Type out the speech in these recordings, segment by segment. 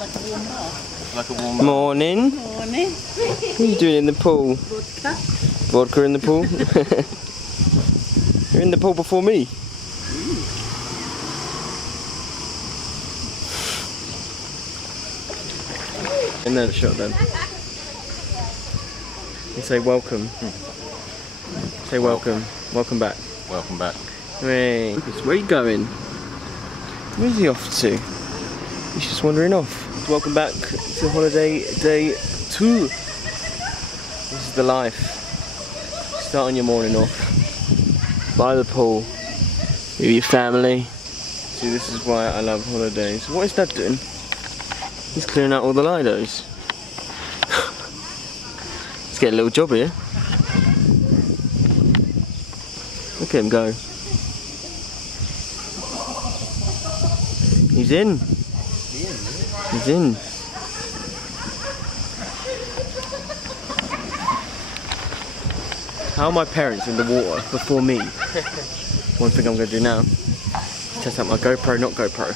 Like a warm bath. Like a warm bath. Morning. Morning. What are you doing in the pool? Vodka. Vodka in the pool? You're in the pool before me. And then shot then. You say welcome. Say welcome. Welcome back. Welcome back. Hey, where are you going? Where's he off to? He's just wandering off. Welcome back to holiday day 2. This is the life. Starting your morning off by the pool with your family. See, this is why I love holidays. What is Dad doing? He's clearing out all the Lidos. Let's get a little job here. Look at him go. He's in. He's in. How are my parents in the water before me? One thing I'm going to do now is test out my GoPro, not GoPro.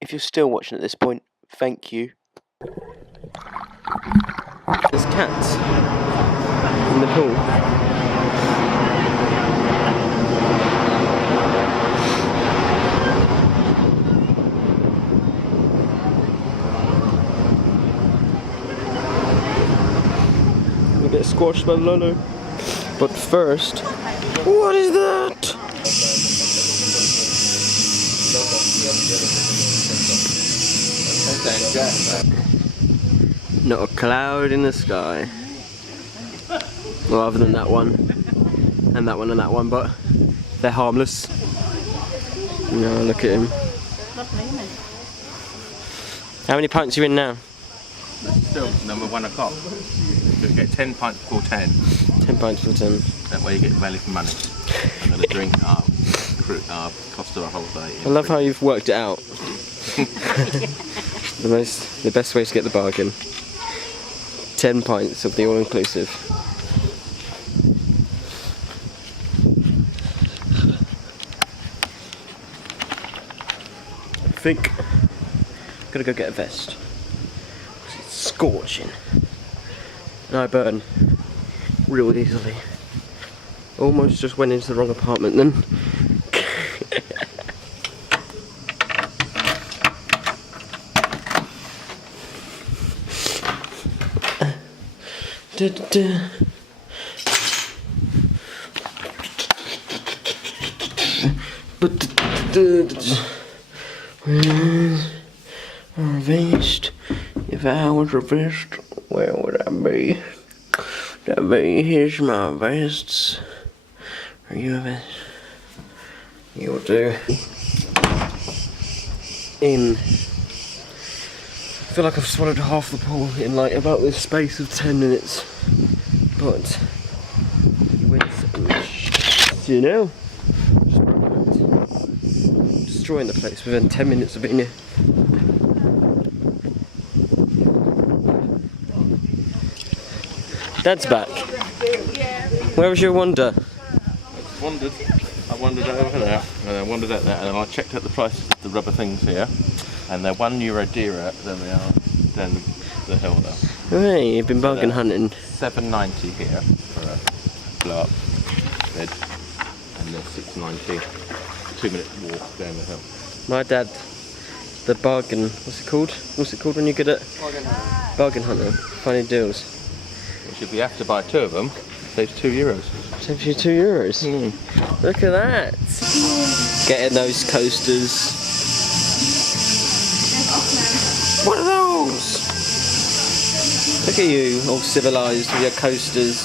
If you're still watching at this point, thank you. There's cats in the pool. We get squashed by the Lolo. But first, what is that? Not a cloud in the sky. Well, other than that one, and that one, and that one, but they're harmless. No, look at him. How many pints are you in now? Still number 1 o'clock. You get 10 pints before 10. 10 pints for 10. That way you get value for money. And then the drink cost of a whole day. I love how you've worked it out. The best way to get the bargain. 10 pints of the all-inclusive. I think I'm gonna go get a vest. It's scorching. And I burn real easily. Almost just went into the wrong apartment then. Vest. If I was a vest, where would I be? Here's my vests. Are you a vest? You'll do. In. I feel like I've swallowed half the pool in like about this space of 10 minutes. But with you know, just destroying the place within 10 minutes of being here. Dad's back. Where was your wander? I wandered over there, and I wandered out there, and I checked out the prices of the rubber things here, and they're €1 dearer than they are down the hill there. Hey, you've been bargain So hunting. $7.90 here for a blow-up bed, and then $6.90 2-minute walk down the hill. My dad, the bargain, what's it called? What's it called when you're good at? Bargain hunting. Finding deals. Which if you have to buy 2 of them, saves €2. Saves you €2. Look at that. Getting those coasters. What are those? Look at you, all civilised with your coasters.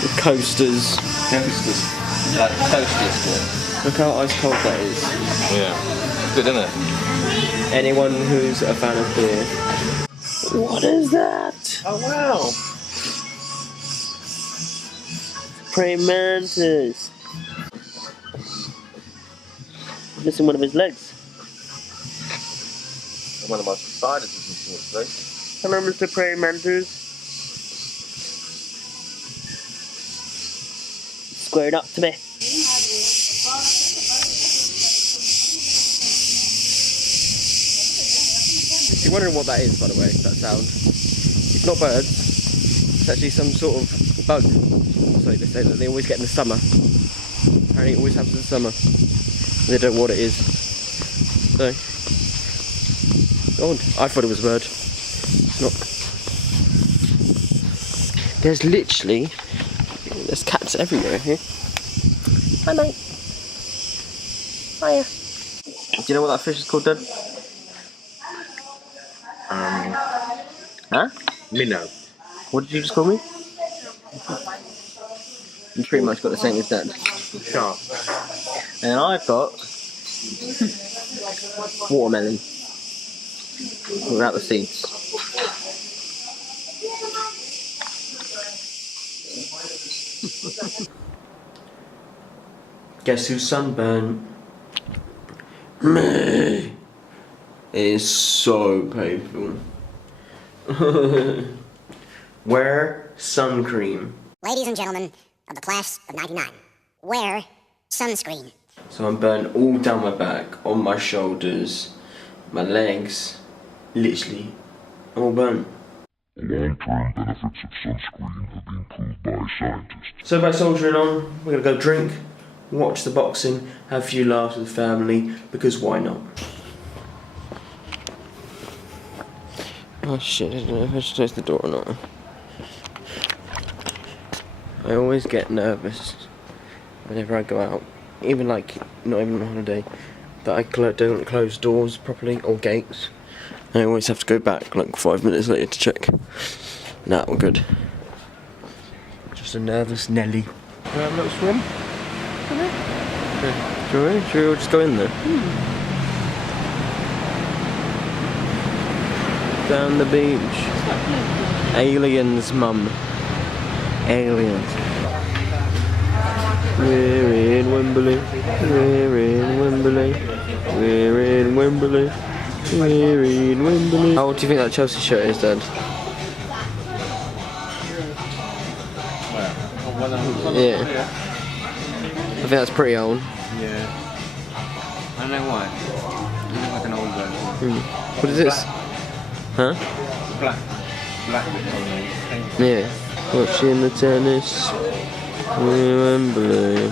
With coasters. Coasters. Like toasters. Look how ice cold that is. Yeah. Good, isn't it? Anyone who's a fan of beer. What is that? Oh wow. Praying mantis. Missing one of his legs. One of my spiders is missing its legs. Hello, Mr. Praying Mantis. Squared up to me. If you're wondering what that is, by the way, that sound, it's not birds. It's actually some sort of bug. So they say that they always get in the summer. Apparently it always happens in the summer. They don't know what it is. So, God, I thought it was a bird. It's not. There's literally, there's cats everywhere here. Hi mate. Hiya. Do you know what that fish is called, Dad? Huh? Minnow. What did you just call me? You pretty much got the same as Dad. Shark. And I've got watermelon. Without the seeds. Guess who's sunburned? Me! It is so painful. Wear sun cream. Ladies and gentlemen of the class of 99, wear sunscreen. So I'm burnt all down my back, on my shoulders, my legs, literally, I'm all burnt. Long-term benefits of sunscreen have been proved by scientists. So by soldiering on, we're gonna go drink, watch the boxing, have a few laughs with the family, because why not? Oh shit, I don't know if I should close the door or not. I always get nervous whenever I go out, even like, not even on holiday, that I don't close doors properly, or gates. I always have to go back like 5 minutes later to check. Nah, we're good. Just a nervous Nelly. Can I have a little swim? Should we all just go in there? Down the beach. Aliens, mum. Aliens. We're in Wembley. We're in Wembley. We're in Wembley. We're in Wembley. How old do you think that Chelsea shirt is, Dad? Yeah. I think that's pretty old. Yeah. I don't know why. It looks like an old version. What is this? Huh? Black. Yeah. Watching the tennis. In Wembley.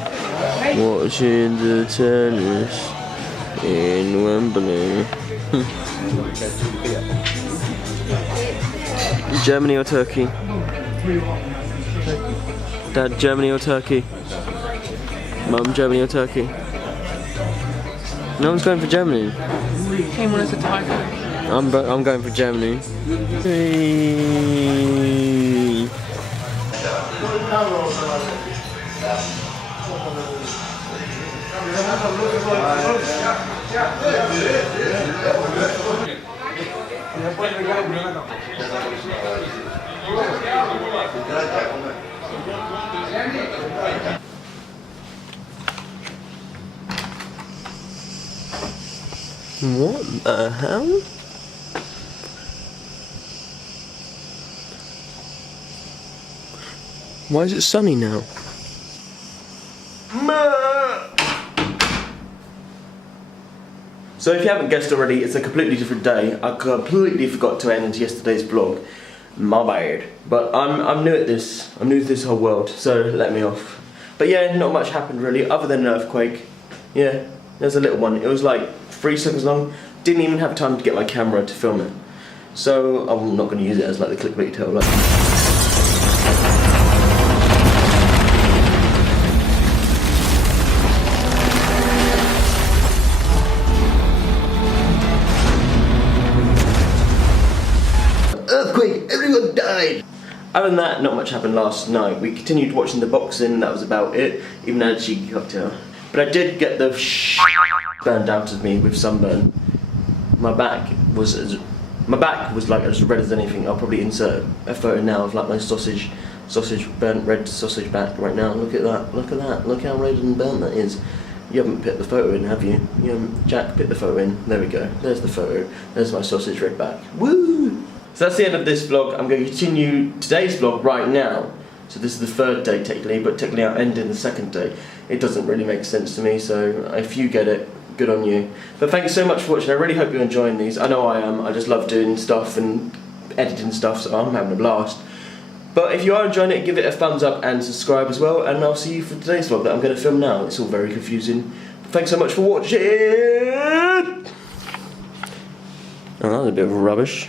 Watching the tennis. In Wembley. Germany or Turkey? Dad, Germany or Turkey? Mum, Germany or Turkey? No one's going for Germany. Came on as a tiger. I'm going for Germany. Hey. What the hell? Why is it sunny now? So if you haven't guessed already, it's a completely different day. I completely forgot to end yesterday's vlog. My bad. But I'm new at this. I'm new to this whole world, so let me off. But yeah, not much happened really, other than an earthquake. Yeah, there's a little one. It was like 3 seconds long. Didn't even have time to get my camera to film it. So I'm not going to use it as like the clickbait tail. Like. Earthquake! Everyone died! Other than that, not much happened last night. We continued watching the boxing, that was about it. Even had a cheeky cocktail. But I did get the burned out of me with sunburn. My back was like as red as anything. I'll probably insert a photo now of like my sausage burnt red sausage back right now. Look at that, look at that, look how red and burnt that is. You haven't put the photo in, have you? Jack, put the photo in. There we go. There's the photo. There's my sausage red back. Woo! So that's the end of this vlog. I'm going to continue today's vlog right now. So this is the 3rd day technically, but technically I'll end in the 2nd day. It doesn't really make sense to me, so if you get it, good on you. But thank you so much for watching. I really hope you're enjoying these. I know I am. I just love doing stuff and editing stuff, so I'm having a blast. But if you are enjoying it, give it a thumbs up and subscribe as well, and I'll see you for today's vlog that I'm going to film now. It's all very confusing. But thanks so much for watching! Oh, that was a bit of rubbish.